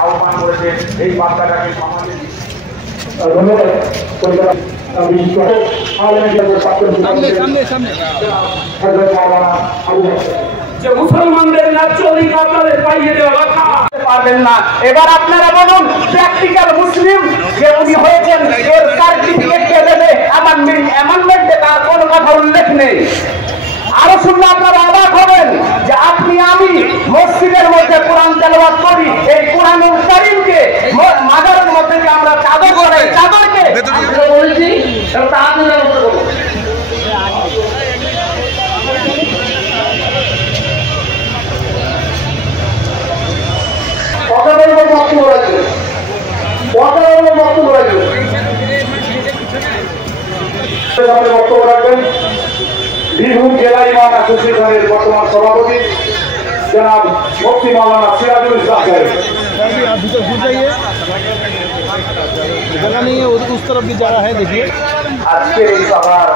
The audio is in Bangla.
আহ্বান করেছে এই বার্তাটাকে যে মুসলমানদের ন্যায্য অধিকার তাদের পাইয়ে দেওয়া কথা পারবেন না। এবার আপনারা বলুন, প্র্যাকটিক্যাল মুসলিম যে উনি হয়েছেন এর সার্টিফিকেট কে দেবে? অ্যামেন্ডমেন্টে তার কোনো কথা উল্লেখ নেই। আরো শুনলে আপনারা অবাক হবেন যে আপনি আমি মসজিদের মধ্যে কোরআন তেলাওয়াত করি, এই কোরআনুল কারীমকে মাজারের মধ্যে যে আমরা চাদর করি, চাদরকে বলেছি তা আপনি ব্যবস্থা করুন। কথা বলবো, বক্তব্য রাখবে, কথা বলবো, বক্তব্য রাখবে, বক্তব্য রাখবেন বীরভূম জেলা ইমাম অ্যাসোসিয়েশনের বর্তমান সভাপতি জনাব মুফতি মাওলানা সিরাজুল ইসলাম সাহেব। जगह नहीं है, उस तरफ भी जगह है, देखिए। আজকে এই সভার